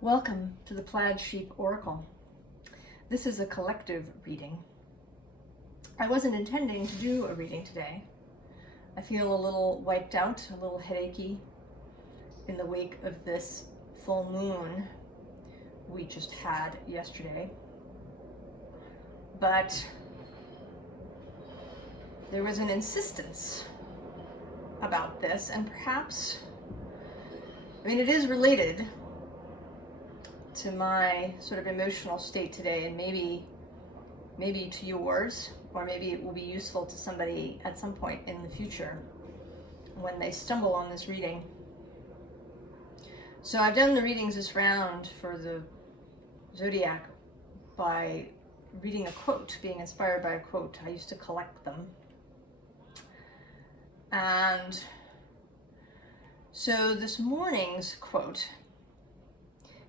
Welcome to the Plaid Sheep Oracle. This is a collective reading. I wasn't intending to do a reading today. I feel a little wiped out, a little headachy in the wake of this full moon we just had yesterday. But there was an insistence about this, and perhaps, it is related to my sort of emotional state today, and maybe to yours, or maybe it will be useful to somebody at some point in the future when they stumble on this reading. So I've done the readings this round for the zodiac by reading a quote, being inspired by a quote. I used to collect them. And so this morning's quote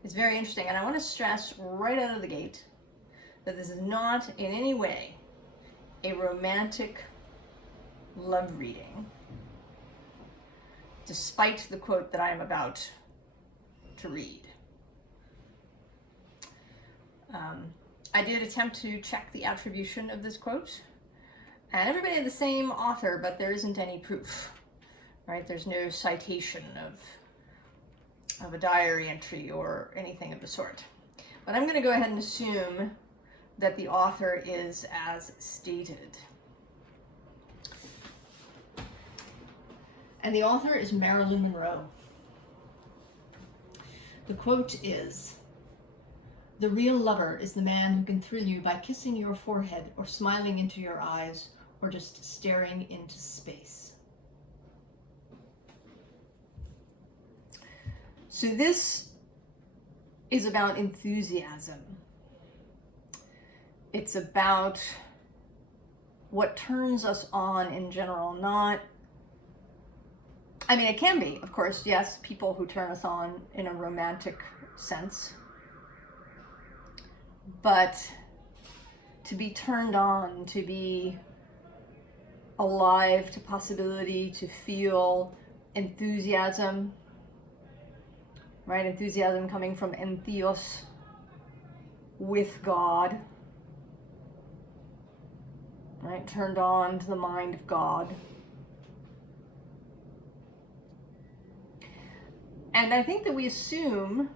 is very interesting, and I want to stress right out of the gate that this is not in any way a romantic love reading, despite the quote that I am about to read. I did attempt to check the attribution of this quote, and everybody had the same author, but there isn't any proof, right? There's no citation of a diary entry or anything of the sort. But I'm going to go ahead and assume that the author is as stated. And the author is Marilyn Monroe. The quote is, "The real lover is the man who can thrill you by kissing your forehead or smiling into your eyes or just staring into space." So this is about enthusiasm. It's about what turns us on in general, it can be, of course, yes, people who turn us on in a romantic sense. But to be turned on, to be alive to possibility, to feel enthusiasm, right? Enthusiasm coming from entheos, with God, right? Turned on to the mind of God. And I think that we assume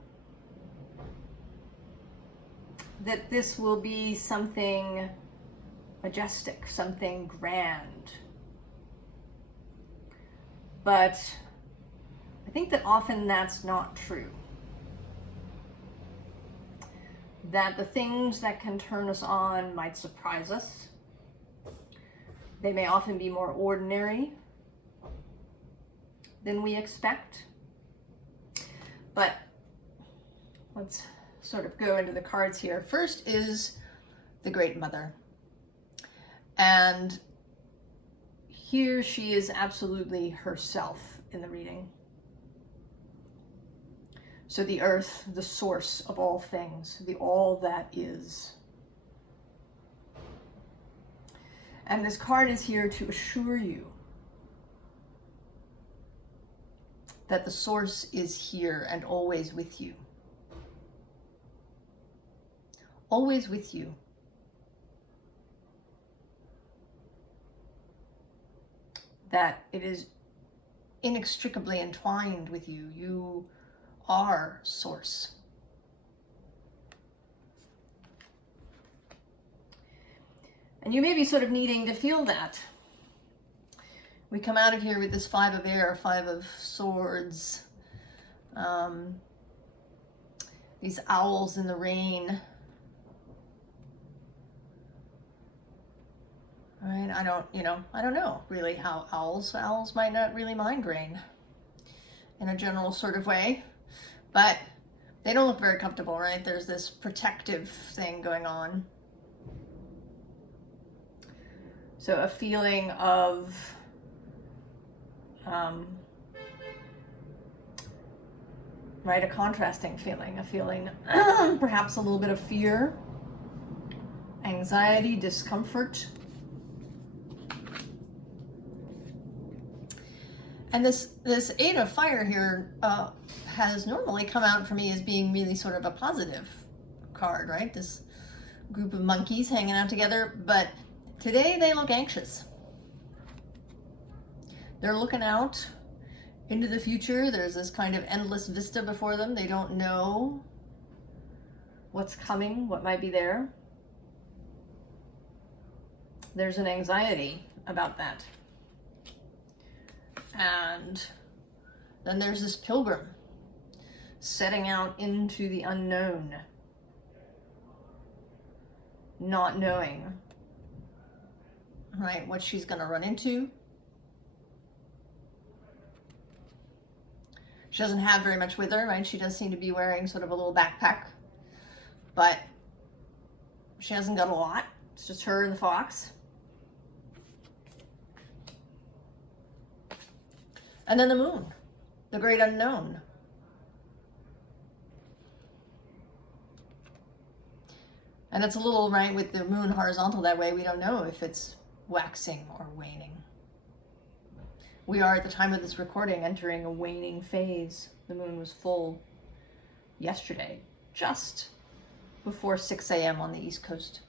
that this will be something majestic, something grand. But I think that often that's not true. That the things that can turn us on might surprise us. They may often be more ordinary than we expect. But let's sort of go into the cards here. First is the Great Mother. And here she is absolutely herself in the reading. So the earth, the source of all things, the all that is. And this card is here to assure you that the source is here and always with you. Always with you. That it is inextricably entwined with you. You are source. And you may be sort of needing to feel that. We come out of here with this Five of Air, Five of Swords, these owls in the rain. Right? I don't know really how owls might not really mind rain in a general sort of way, but they don't look very comfortable, right? There's this protective thing going on. So a feeling of right, a contrasting feeling, a feeling perhaps a little bit of fear, anxiety, discomfort. And this Eight of Fire here has normally come out for me as being really sort of a positive card, right? This group of monkeys hanging out together, but today they look anxious. They're looking out into the future. There's this kind of endless vista before them. They don't know what's coming, what might be there. There's an anxiety about that. And then there's this pilgrim setting out into the unknown, not knowing, right, what she's going to run into. She doesn't have very much with her, right? She does seem to be wearing sort of a little backpack, but she hasn't got a lot. It's just her and the fox. And then the moon, the great unknown. And it's a little, right, with the moon horizontal that way, we don't know if it's waxing or waning. We are, at the time of this recording, entering a waning phase. The moon was full yesterday, just before 6 a.m. on the East Coast,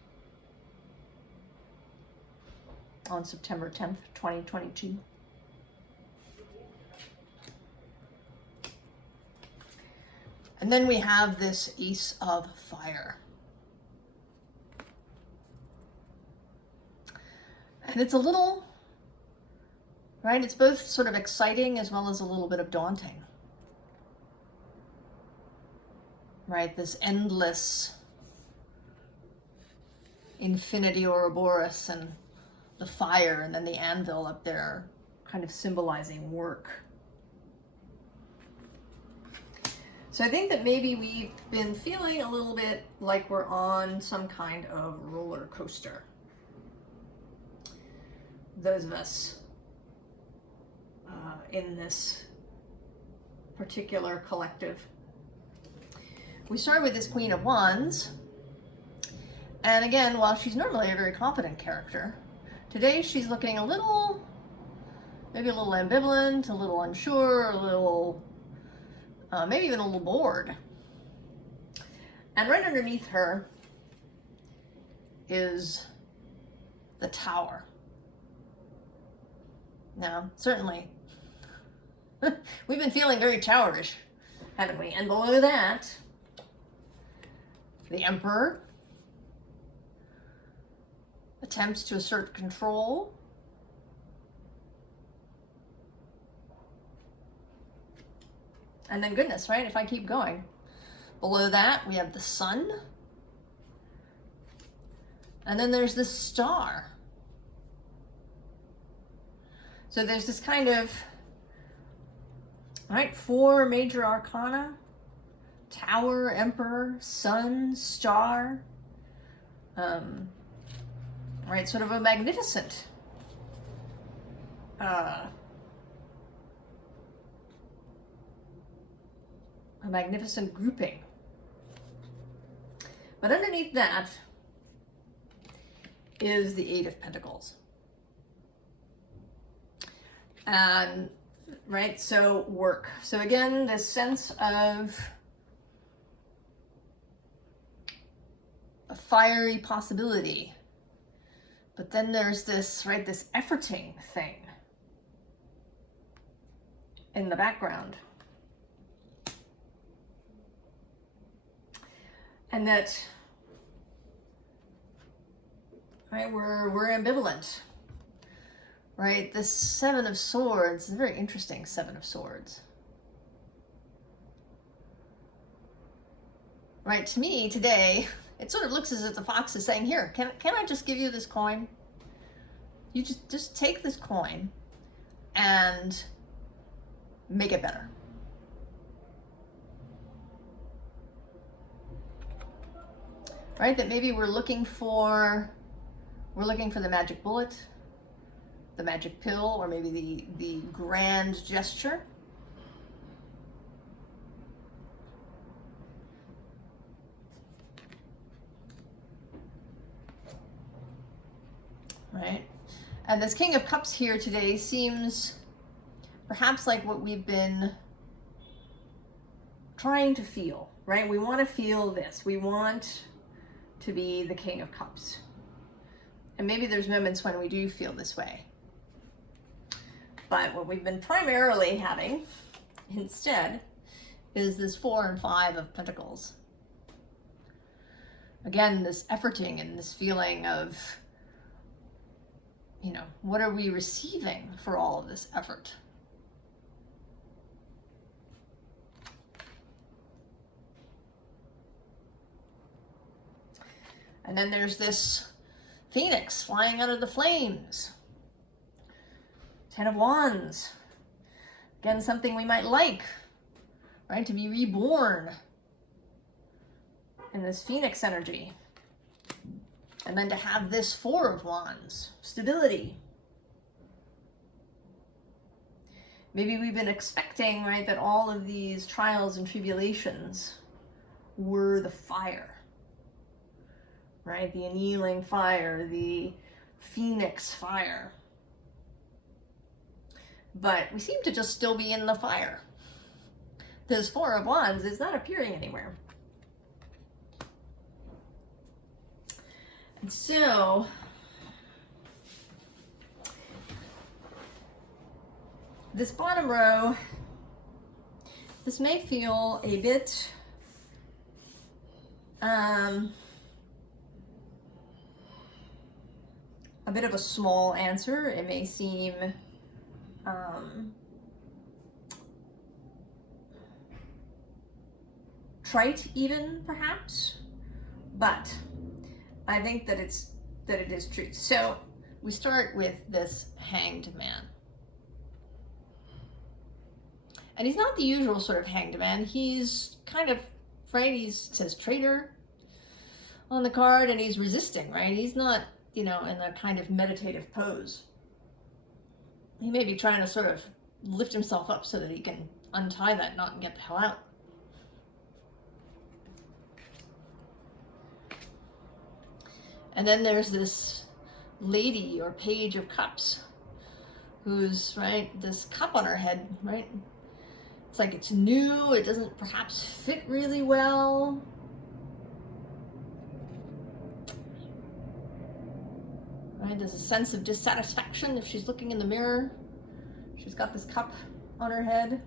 on September 10th, 2022. And then we have this Ace of Fire. And it's a little, right, it's both sort of exciting as well as a little bit of daunting. Right, this endless infinity Ouroboros and the fire and then the anvil up there kind of symbolizing work. So I think that maybe we've been feeling a little bit like we're on some kind of roller coaster. Those of us in this particular collective. We start with this Queen of Wands. And again, while she's normally a very confident character, today she's looking a little, maybe a little ambivalent, a little unsure, a little, maybe even a little bored. And right underneath her is the Tower. Now, certainly, we've been feeling very towerish, haven't we? And below that, the Emperor attempts to assert control. And then goodness, right? If I keep going. Below that, we have the Sun. And then there's the Star. So there's this kind of, right, 4 major arcana: Tower, Emperor, Sun, Star. Right, sort of a magnificent grouping. But underneath that is the Eight of Pentacles. And, right, so work. So again, this sense of a fiery possibility. But then there's this, right, this efforting thing in the background. And that, right, we're ambivalent. Right, the Seven of Swords is a very interesting Seven of Swords. Right, to me today, it sort of looks as if the fox is saying, here, can I just give you this coin? You just take this coin and make it better. Right, that maybe we're looking for the magic bullet, the magic pill, or maybe the grand gesture. Right? And this King of Cups here today seems perhaps like what we've been trying to feel, right? We want to feel this. We want to be the King of Cups. And maybe there's moments when we do feel this way. But what we've been primarily having instead is this 4 and 5 of Pentacles. Again, this efforting and this feeling of, you know, what are we receiving for all of this effort? And then there's this phoenix flying out of the flames. 10 of Wands. Again, something we might like, right? To be reborn in this phoenix energy. And then to have this 4 of Wands, stability. Maybe we've been expecting, right, that all of these trials and tribulations were the fire, right? The annealing fire, the phoenix fire. But we seem to just still be in the fire. This 4 of Wands is not appearing anywhere. And so, this bottom row, this may feel a bit of a small answer. It may seem trite even, perhaps, but I think that it is true. So we start with this Hanged Man. And he's not the usual sort of Hanged Man. He's kind of, right, he says traitor on the card, and he's resisting, right? He's not, you know, in a kind of meditative pose. He may be trying to sort of lift himself up so that he can untie that knot and get the hell out. And then there's this lady or Page of Cups who's, right, this cup on her head, right? It's like it's new, it doesn't perhaps fit really well. Right, there's a sense of dissatisfaction if she's looking in the mirror. She's got this cup on her head.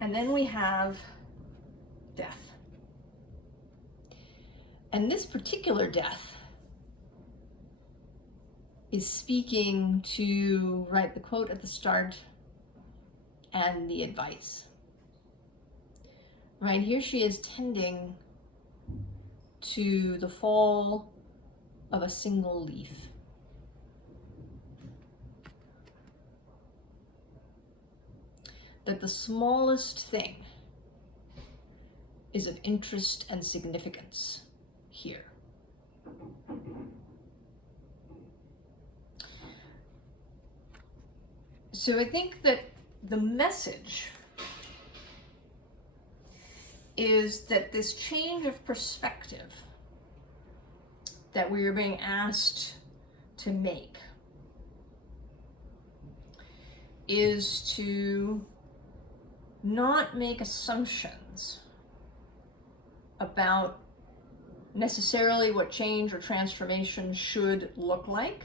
And then we have death. And this particular death is speaking to, right, the quote at the start and the advice. Right, here she is tending to the fall of a single leaf. That the smallest thing is of interest and significance here. So I think that the message is that this change of perspective that we are being asked to make is to not make assumptions about necessarily what change or transformation should look like,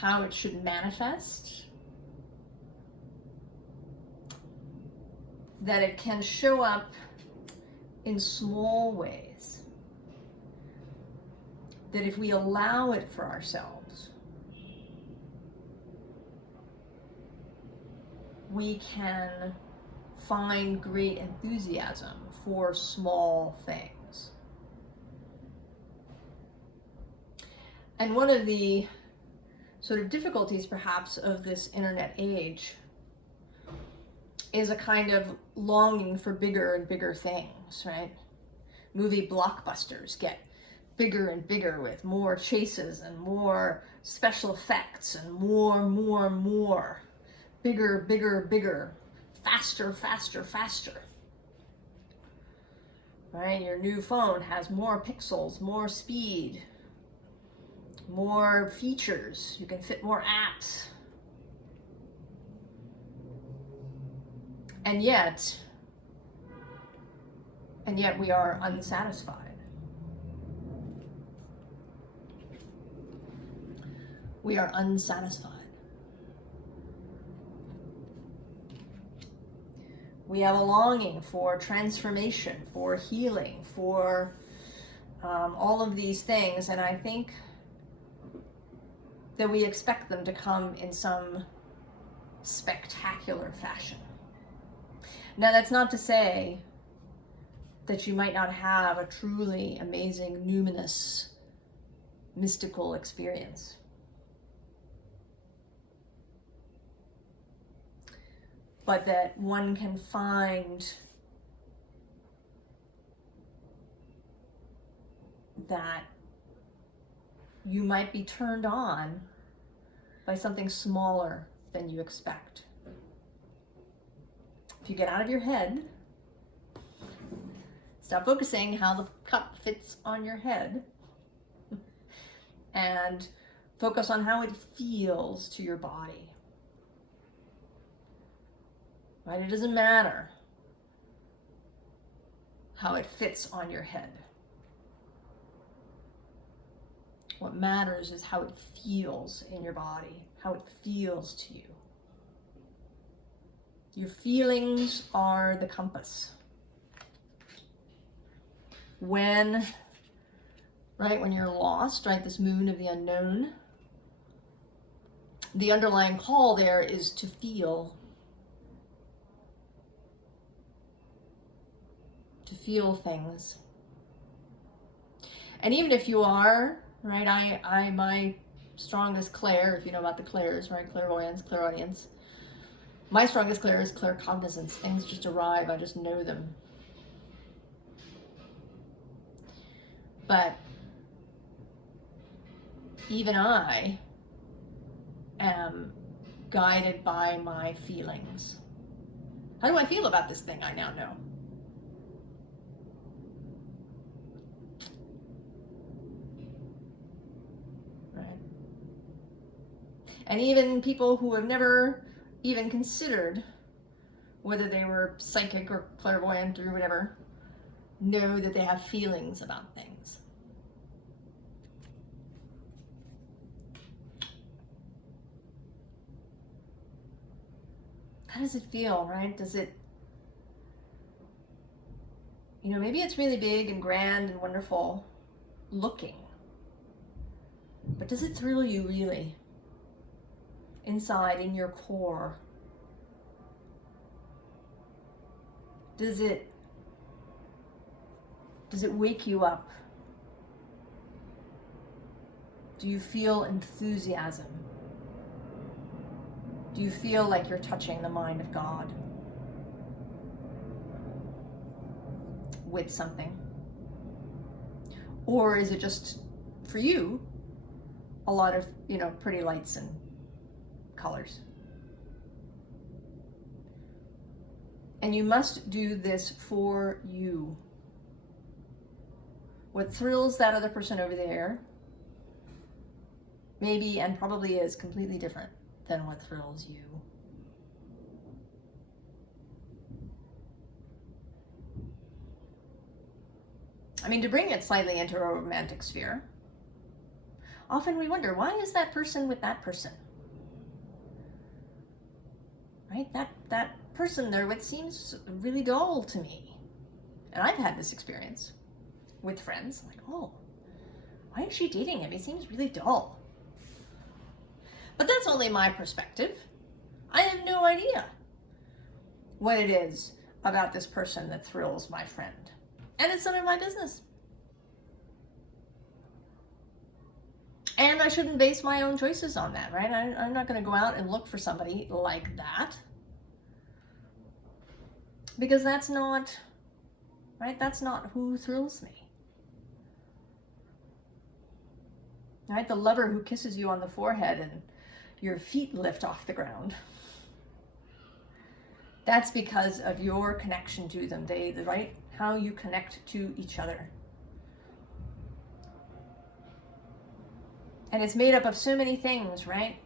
how it should manifest, that it can show up in small ways, that if we allow it for ourselves, we can find great enthusiasm for small things. And one of the sort of difficulties perhaps of this internet age is a kind of longing for bigger and bigger things, right? Movie blockbusters get bigger and bigger with more chases and more special effects and more. Bigger, bigger, bigger. Faster, faster, faster. right? Your new phone has more pixels, more speed, more features. You can fit more apps. And yet we are unsatisfied. We are unsatisfied. We have a longing for transformation, for healing, for all of these things, and I think that we expect them to come in some spectacular fashion. Now, that's not to say that you might not have a truly amazing, numinous, mystical experience. But that one can find that you might be turned on by something smaller than you expect. If you get out of your head, stop focusing how the cup fits on your head, and focus on how it feels to your body. Right? It doesn't matter how it fits on your head. What matters is how it feels in your body, how it feels to you. Your feelings are the compass. When you're lost, right, this moon of the unknown, the underlying call there is to feel. To feel things. And even if you are, right, my strongest clair, if you know about the clairs, right, clairvoyance, clairaudience, my strongest clair is claircognizance. Things just arrive, I just know them. But even I am guided by my feelings. How do I feel about this thing I now know? And even people who have never even considered whether they were psychic or clairvoyant or whatever, know that they have feelings about things. How does it feel, right? Does it, maybe it's really big and grand and wonderful looking, but does it thrill you really? Inside, in your core? Does it wake you up? Do you feel enthusiasm? Do you feel like you're touching the mind of God with something? Or is it just, for you, a lot of, pretty lights and colors? And you must do this for you. What thrills that other person over there maybe and probably is completely different than what thrills you. I mean, to bring it slightly into a romantic sphere, often we wonder, why is that person with that person? Right? That person they're with seems really dull to me. And I've had this experience with friends. Like, oh, why is she dating him? He seems really dull. But that's only my perspective. I have no idea what it is about this person that thrills my friend. And it's none of my business. And I shouldn't base my own choices on that, right? I'm not going to go out and look for somebody like that. Because that's not, right? That's not who thrills me. Right? The lover who kisses you on the forehead and your feet lift off the ground. That's because of your connection to them. Right? how you connect to each other. And it's made up of so many things, right?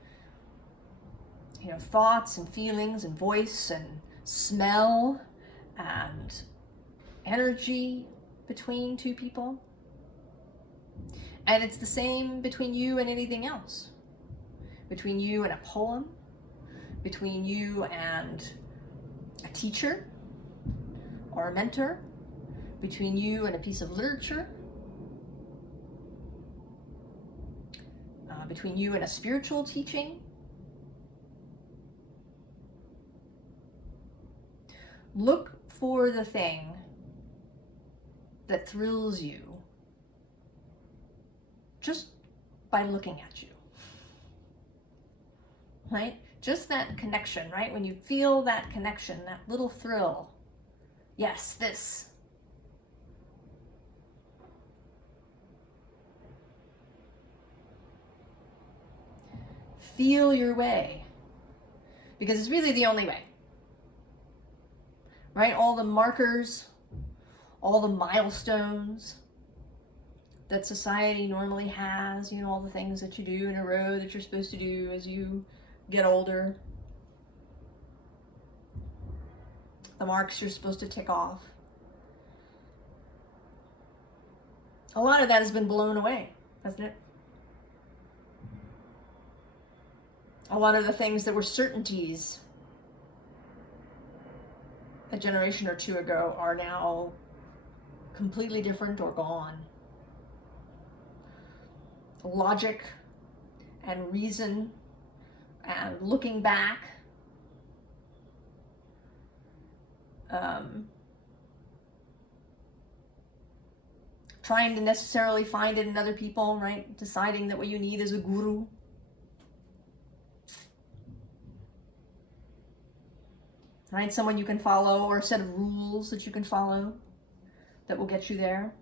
You know, thoughts and feelings and voice and smell and energy between two people. And it's the same between you and anything else. Between you and a poem, between you and a teacher or a mentor, between you and a piece of literature, between you and a spiritual teaching. Look for the thing that thrills you just by looking at you, right? Just that connection, right? When you feel that connection, that little thrill, yes, this. Feel your way, because it's really the only way, right? All the markers, all the milestones that society normally has, you know, all the things that you do in a row that you're supposed to do as you get older, the marks you're supposed to tick off. A lot of that has been blown away, hasn't it? A lot of the things that were certainties a generation or two ago are now completely different or gone. Logic and reason and looking back, trying to necessarily find it in other people, right? Deciding that what you need is a guru. Right? Someone you can follow, or a set of rules that you can follow that will get you there.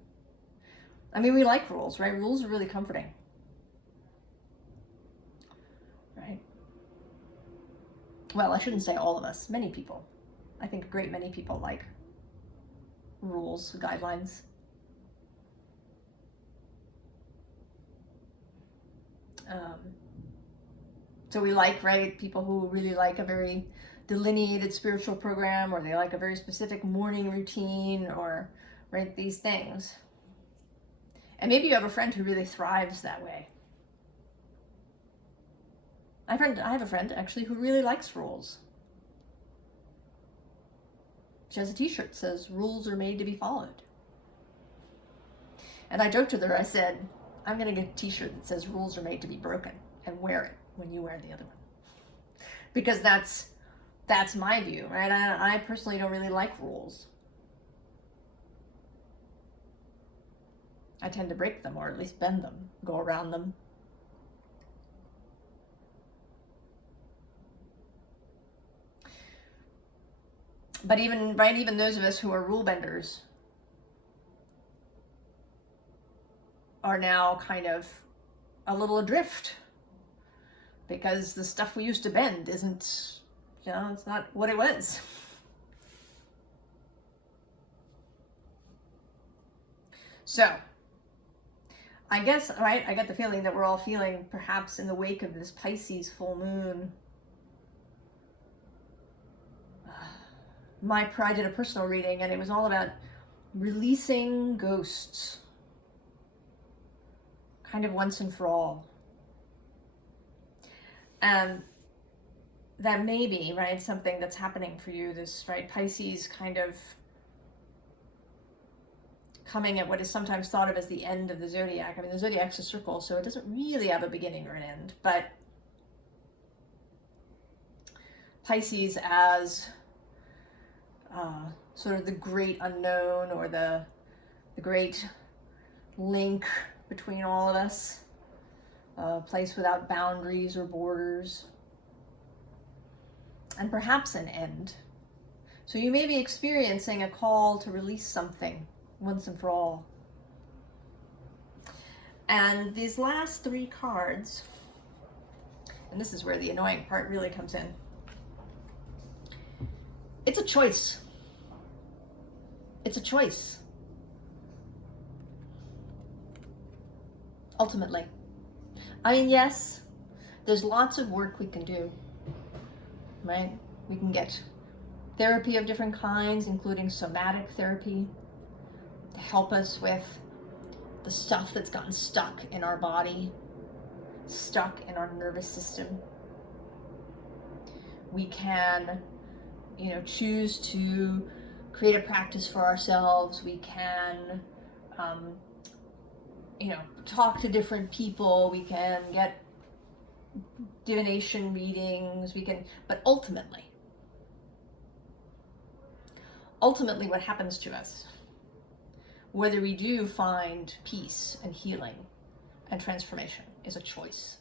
I mean, we like rules, right? Rules are really comforting. Right? Well, I shouldn't say all of us. Many people. I think a great many people like rules, guidelines. So we like, right, people who really like a very delineated spiritual program, or they like a very specific morning routine, or, right, these things. And maybe you have a friend who really thrives that way. I have a friend actually who really likes rules. She has a t-shirt that says, "Rules are made to be followed." And I joked with her, I said, I'm going to get a t-shirt that says "Rules are made to be broken," and wear it when you wear the other one. Because that's my view, right? I personally don't really like rules. I tend to break them, or at least bend them, go around them. But even those of us who are rule benders are now kind of a little adrift, because the stuff we used to bend isn't, it's not what it was. So, I guess, right, I get the feeling that we're all feeling, perhaps in the wake of this Pisces full moon, I did a personal reading, and it was all about releasing ghosts, kind of once and for all. And that may be, right, something that's happening for you, this, right, Pisces kind of coming at what is sometimes thought of as the end of the zodiac. I mean, the zodiac's a circle, so it doesn't really have a beginning or an end, but Pisces as sort of the great unknown, or the great link between all of us, a place without boundaries or borders, and perhaps an end. So you may be experiencing a call to release something once and for all. And these last three cards, and this is where the annoying part really comes in, it's a choice. It's a choice. Ultimately. I mean, yes, there's lots of work we can do, right? We can get therapy of different kinds, including somatic therapy, to help us with the stuff that's gotten stuck in our body, stuck in our nervous system. We can, choose to create a practice for ourselves. We can, talk to different people. We can get divination readings. But ultimately what happens to us, whether we do find peace and healing and transformation, is a choice.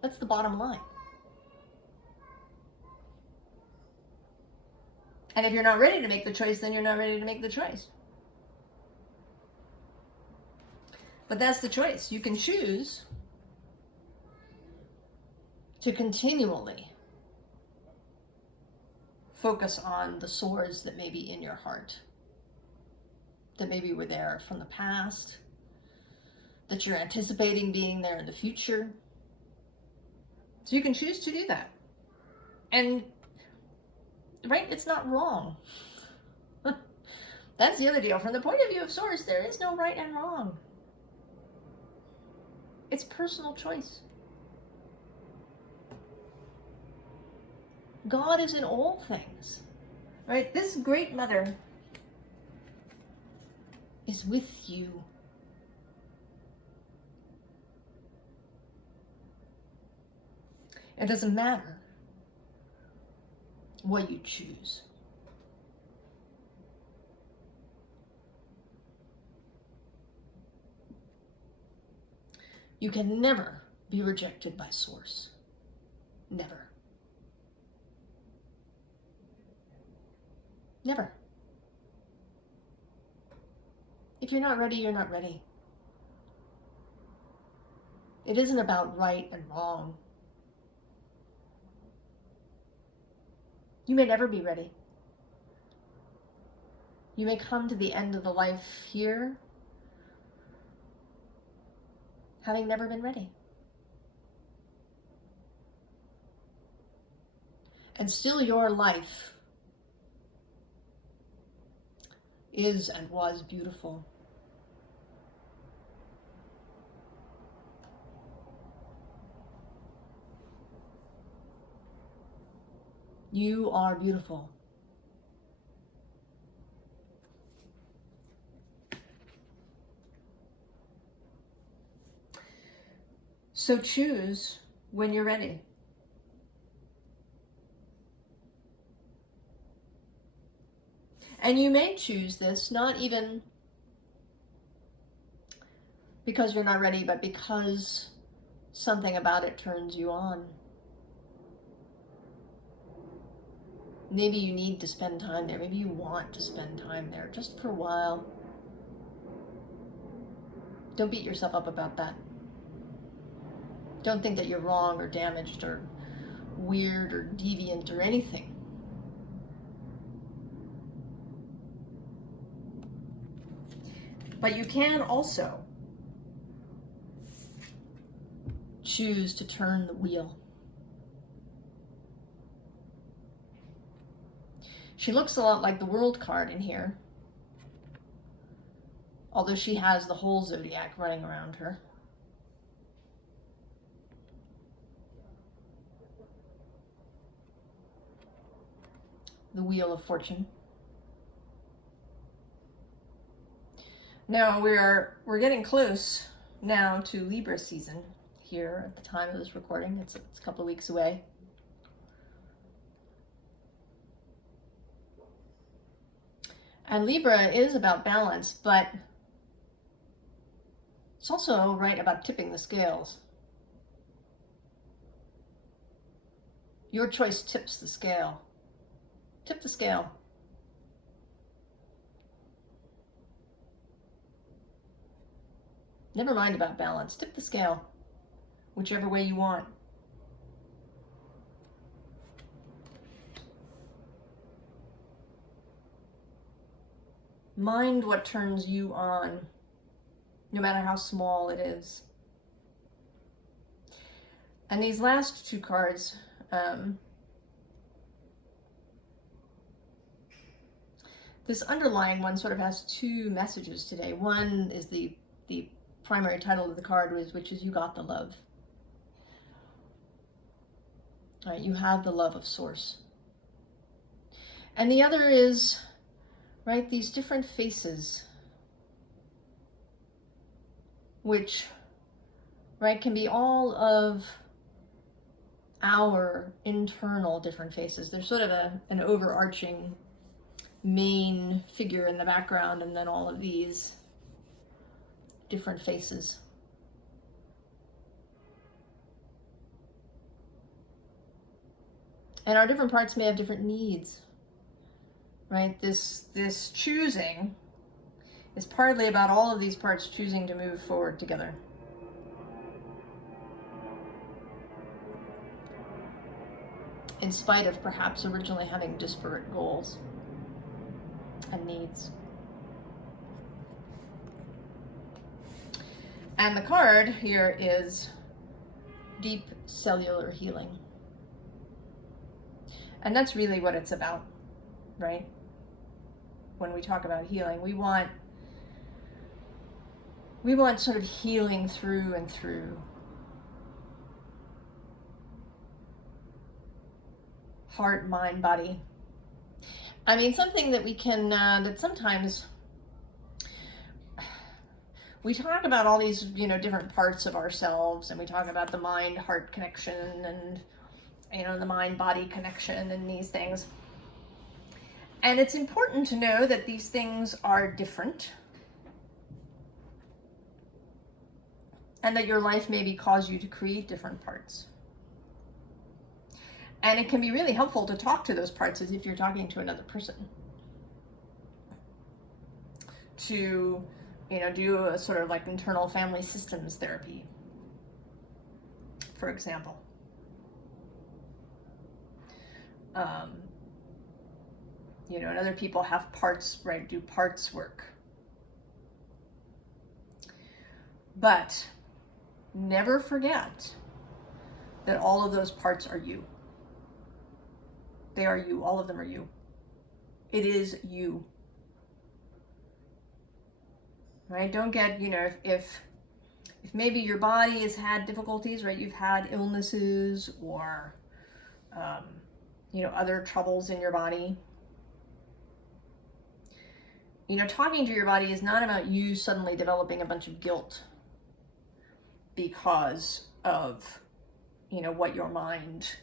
That's the bottom line. And if you're not ready to make the choice, then you're not ready to make the choice. But that's the choice. You can choose to continually focus on the sores that may be in your heart, that maybe were there from the past, that you're anticipating being there in the future. So you can choose to do that. And, right, it's not wrong. That's the other deal. From the point of view of Source, there is no right and wrong. It's personal choice. God is in all things, right? This great mother is with you. It doesn't matter what you choose. You can never be rejected by Source. Never. Never. If you're not ready, you're not ready. It isn't about right and wrong. You may never be ready. You may come to the end of the life here having never been ready. And still your life is and was beautiful. You are beautiful. So choose when you're ready. And you may choose this not even because you're not ready, but because something about it turns you on. Maybe you need to spend time there. Maybe you want to spend time there just for a while. Don't beat yourself up about that. Don't think that you're wrong or damaged or weird or deviant or anything. But you can also choose to turn the wheel. She looks a lot like the World card in here, although she has the whole zodiac running around her. The Wheel of Fortune. Now we're getting close now to Libra season here at the time of this recording. It's a couple of weeks away. And Libra is about balance, but it's also right about tipping the scales. Your choice tips the scale. Tip the scale. Never mind about balance. Tip the scale, whichever way you want. Mind what turns you on, no matter how small it is. And these last two cards, this underlying one sort of has two messages today. One is the primary title of the card, which is You Got the Love. All right, you have the love of Source. And the other is, right, these different faces, which, right, can be all of our internal different faces. There's sort of an overarching main figure in the background, and then all of these different faces. And our different parts may have different needs, right? This choosing is partly about all of these parts choosing to move forward together. In spite of perhaps originally having disparate goals and needs. And the card here is Deep Cellular Healing. And that's really what it's about, right? When we talk about healing, we want sort of healing through and through. Heart, mind, body. I mean, something that we can, that sometimes we talk about all these, different parts of ourselves, and we talk about the mind-heart connection and, the mind-body connection and these things. And it's important to know that these things are different, and that your life maybe cause you to create different parts. And it can be really helpful to talk to those parts as if you're talking to another person. To, do a sort of like internal family systems therapy, for example. And other people have parts, right, do parts work. But never forget that all of those parts are you. They are you. All of them are you. It is you. Right? Don't get, if maybe your body has had difficulties, right? You've had illnesses or, other troubles in your body. Talking to your body is not about you suddenly developing a bunch of guilt because of, what your mind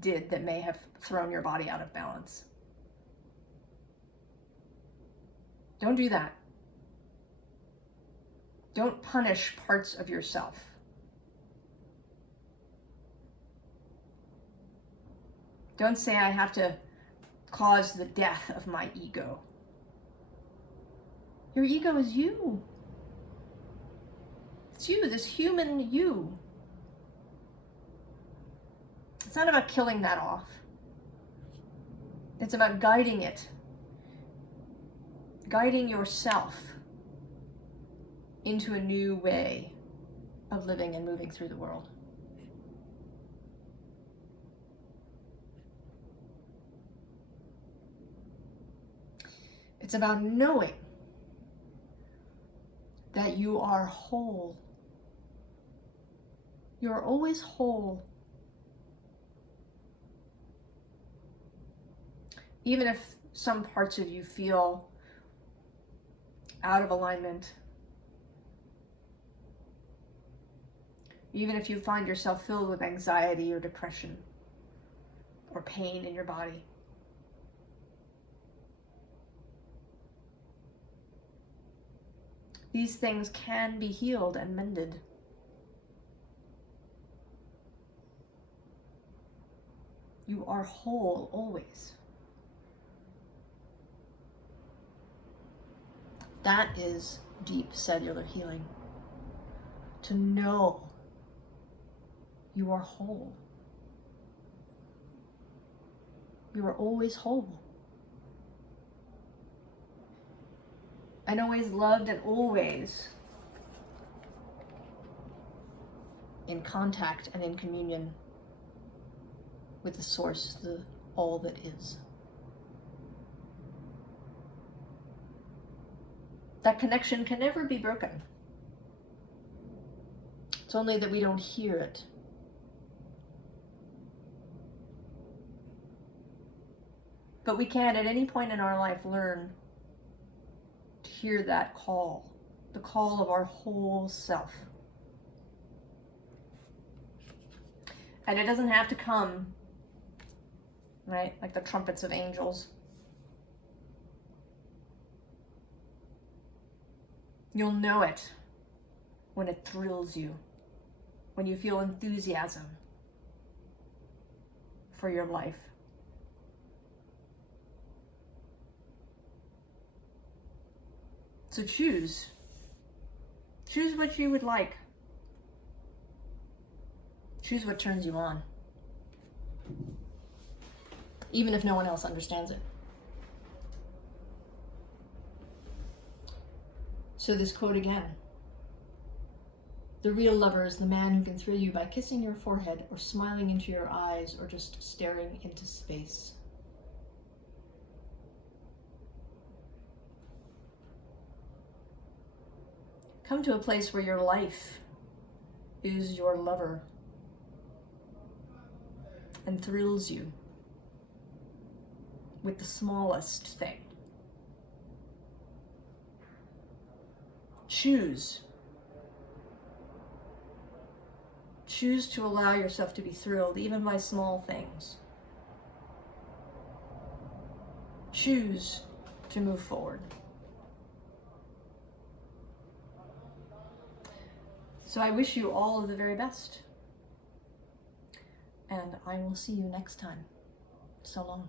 did that may have thrown your body out of balance. Don't do that. Don't punish parts of yourself. Don't say, I have to cause the death of my ego. Your ego is you. It's you, this human you. It's not about killing that off. It's about guiding it. Guiding yourself into a new way of living and moving through the world. It's about knowing that you are whole. You are always whole. Even if some parts of you feel out of alignment, even if you find yourself filled with anxiety or depression or pain in your body, these things can be healed and mended. You are whole always. That is deep cellular healing. To know you are whole. You are always whole. and always loved and always in contact and in communion with the source, the all that is. That connection can never be broken. It's only that we don't hear it. But we can, at any point in our life, learn to hear that call, the call of our whole self. And it doesn't have to come, right, like the trumpets of angels. You'll know it when it thrills you, when you feel enthusiasm for your life. So choose. Choose what you would like. Choose what turns you on, even if no one else understands it. So this quote again. The real lover is the man who can thrill you by kissing your forehead or smiling into your eyes or just staring into space. Come to a place where your life is your lover and thrills you with the smallest thing. Choose. Choose to allow yourself to be thrilled even by small things. Choose to move forward. So I wish you all of the very best. And I will see you next time. So long.